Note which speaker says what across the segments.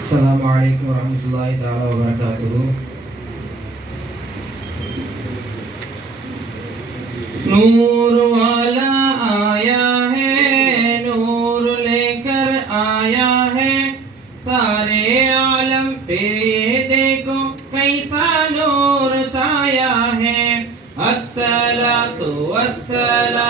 Speaker 1: السلام عليكم ورحمة الله تعالى وبركاته नूर वाला आया है नूर लेकर आया है सारे आलम पे देखो कैसा नूर छाया है अस्सलातु वस्सलामु अलैका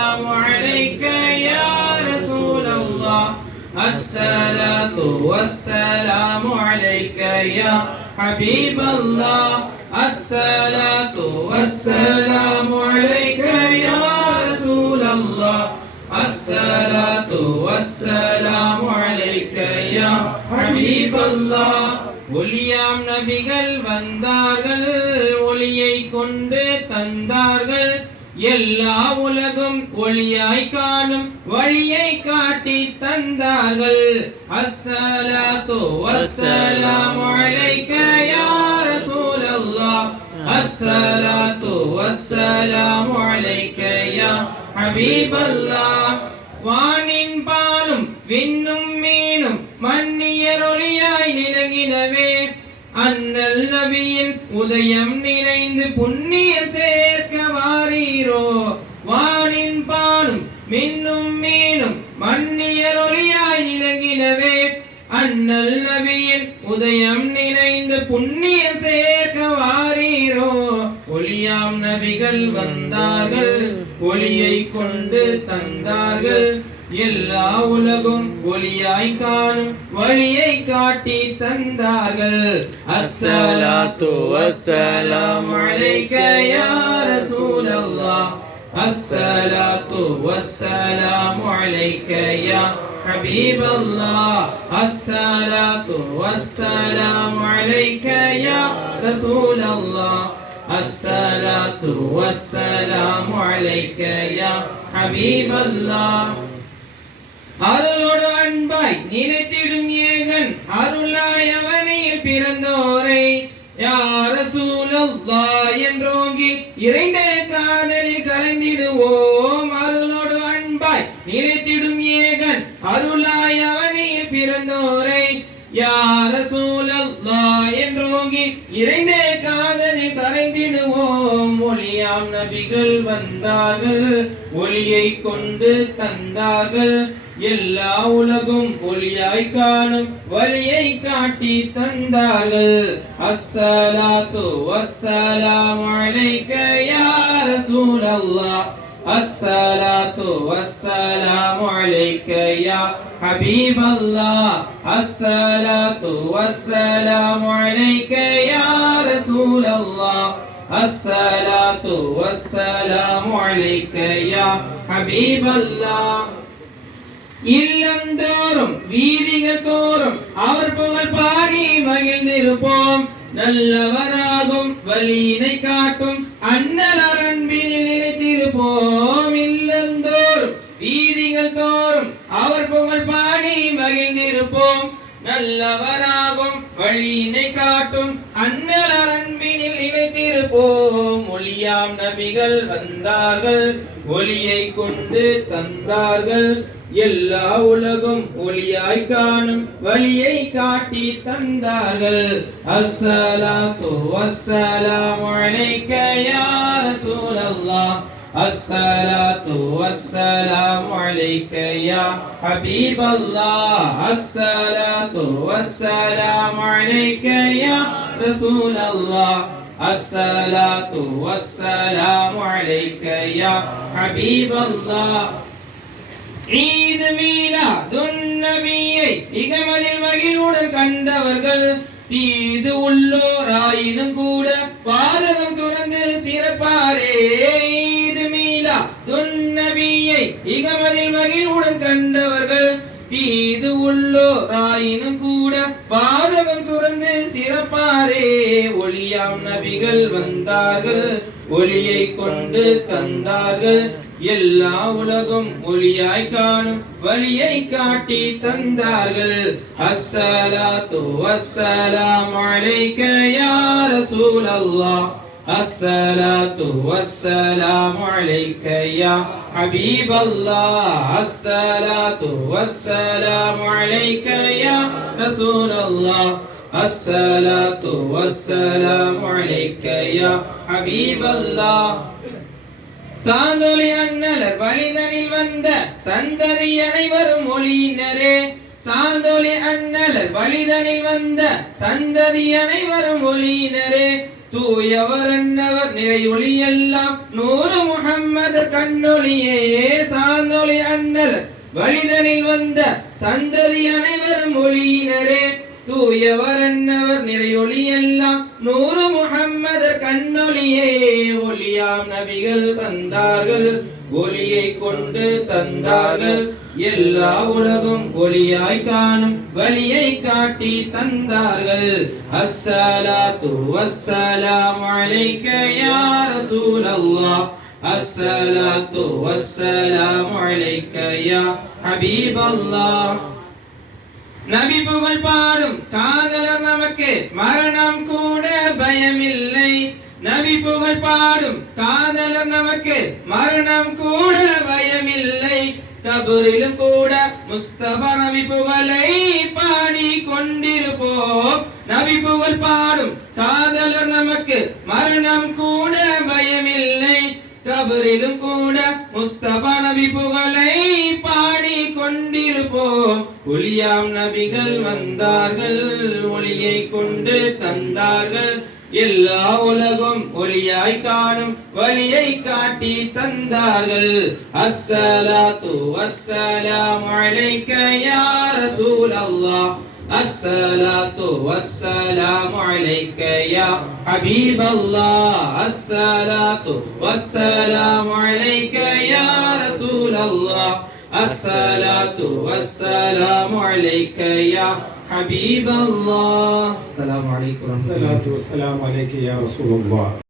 Speaker 1: الصلاة والسلام عليك يا حبيب الله. الصلاة والسلام عليك يا رسول الله. الصلاة والسلام عليك يا حبيب الله. ஒளியாம் நபிகள் வந்தார்கள். وليي கொண்டு எல்லா உலகும் ஒளியாய் காணும் வழியை காட்டி தந்தார்கள். அஸ்ஸலாத்து வஸ்ஸலாமு அலைக்க யா ரசூலல்லாஹ். அஸ்ஸலாத்து வஸ்ஸலாமு அலைக்க யா ஹபீபல்லாஹ். வானின் பாலும் விண்ணும் மீனும் மன்னியரொளியாய் நிலங்கினவே. அண்ணல் நபியின் உதயம் நினைந்து புண்ணியம் சேர்க்க வாரீரோ? வானின் பானும் மின்னும் மீனும் மன்னியரொளியாய் நிலங்கினவே அண்ணல் நபியின் உதயம் நினைந்து புண்ணியம் சேர்க்க வாரீரோ? ஒளியாம் நபிகள் வந்தார்கள் ஒளியை கொண்டு தந்தார்கள் எல்லா உலகும் ஒளியாய் காணும் வழியை காட்டி தந்தார்கள் அஸ்ஸலாத்து வஸ்ஸலாமு அலைக்க யா ரசூலல்லாஹ் அஸ்ஸலாத்து வஸ்ஸலாமு அலைக்க யா حبيب الله الصلاة والسلام عليك يا رسول الله الصلاة والسلام عليك يا حبيب الله அருளோடு அன்பாய் நினைத்திடும் ஏகன் அருளாய் அவனையில் பிறந்தோரை. யார சூழல்லா என்றோங்கி இறைந்த காதலில் கலந்திடுவோம். அருளோடு அன்பாய் நினைத்திடும் ஏகன் அருளாய் அவனையில் பிறந்தோரை. யார சூழல்லா இறைந்த காதலில் கரைந்திடுவோம். ஒளியாம் நபிகள் வந்தார்கள். ஒளியை கொண்டு தந்தார்கள். எல்லா உலகும் ஒளியாய் காணும் வழியை காட்டி தந்தார்கள். அஸ்ஸலாத்து வஸ்ஸலாம் அலைக்க யா ரசூலல்லாஹ். അസ്സലാത്തു വസ്സലാമു അലൈക യാ ഹബീബല്ലാഹ് അസ്സലാത്തു വസ്സലാമു അലൈക യാ റസൂലല്ലാഹ് അസ്സലാത്തു വസ്സലാമു അലൈക യാ ഹബീബല്ലാഹ് ഇല്ലന്തോറും വീരിക തോറും അവർ പുകൾ പാടി മകിഴ്ന്നിരുപ്പോം നല്ലവരാകും വലീനെ കാട്ടും അന്നരാ நல்லவராகும் வழியினை காட்டும் அண்ணல் அன்பினில் நிலைத்திருப்போம் ஒளியாம் நபிகள் வந்தார்கள் ஒளியை கொண்டு தந்தார்கள். எல்லா உலகும் ஒளியாய் காணும் வழியை காட்டி தந்தார்கள். அஸ்ஸலாத்து வஸ்ஸலாமு அலைக்க யா ரசூலல்லாஹ். الصلاة والسلام عليك يا حبيب الله الصلاة والسلام عليك يا رسول الله الصلاة والسلام عليك يا حبيب الله ஈத் மீலாதுன் நபியை இகமதில் மகிழ்வுடன் கண்டவர்கள் தீது உள்ளோராயினும் கூட பாதகம் துறந்து சிறப்பாரே ஈத் மீலாதுன் நபியை இகமதில் மகிழ்வுடன் கண்டவர்கள் தீது உள்ளோராயினும் கூட பாதகம் துறந்து சிறப்பாரே. ஒளியாம் நபிகள் வந்தார்கள் ஒளியை கொண்டு தந்தார்கள். எல்லா உலகம் ஒளியாய் காணும் வழியை காட்டி தந்தார்கள். அஸ்ஸலாத்து வஸ்ஸலாம் அலைக்க யா ரசூலல்லாஹ். الصلاة والسلام عليك يا حبيب الله الصلاة والسلام عليك يا رسول الله الصلاة والسلام عليك يا حبيب الله சாந்தொலி அண்ணலர் வழிதனில் வந்த சந்ததி அனைவரும் ஒளியினரே சாந்தொலி அண்ணலர் வழிதனில் வந்த சந்ததி அனைவரும் ஒளியினரே தூயவர் அன்னவர் நிறை ஒளியெல்லாம் நூறு முகம்மது கண்ணொளியே சாந்தொளி அண்ணல். வழிதனில் வந்த சந்ததி அனைவரும் ஒளியினரே. தூயவர் என்னவர் நிறையொளி எல்லாம் நூறு முகம்மது கண்ணொளியே ஒளியாம் நபிகள் வந்தார்கள் ஒளியை கொண்டு தந்தார்கள். எல்லா உலகம் ஒளியாய் காணும் வழியை காட்டி தந்தார்கள். அஸ்ஸலாத்து வஸ்ஸலாமு அலைக்க யா ரசூலல்லாஹ். அஸ்ஸலாத்து வஸ்ஸலாமு அலைக்க யா ஹபீபல்லாஹ். நபி புகழ் பாடும் காதலர் நமக்கு மரணம் கூட பயமில்லை. நபி புகழ் பாடும் காதலர் நமக்கு மரணம் கூட பயமில்லை. கபூரிலும் கூட முஸ்தபா நபி புகழை பாடி கொண்டிருப்போம். நபி புகழ் பாடும் காதலர் நமக்கு மரணம் கூட பயமில்லை. கபரிலும் கூட முஸ்தபா நபி புகழை பாடி கொண்டிருப்போம். ஒளியாம் நபிகள் வந்தார்கள் ஒளியை கொண்டு தந்தார்கள். எல்லா உலகும் ஒளியாய் காணும் வழியை காட்டி தந்தார்கள் அஸ்ஸலாத்து வஸ்ஸலாமு அலைக்க யா ரசூலல்லாஹ் الصلاة والسلام عليك يا حبيب الله الصلاة والسلام عليك يا رسول الله الصلاة والسلام عليك يا حبيب الله السلام عليكم ورحمة الله
Speaker 2: الصلاة والسلام عليك يا رسول الله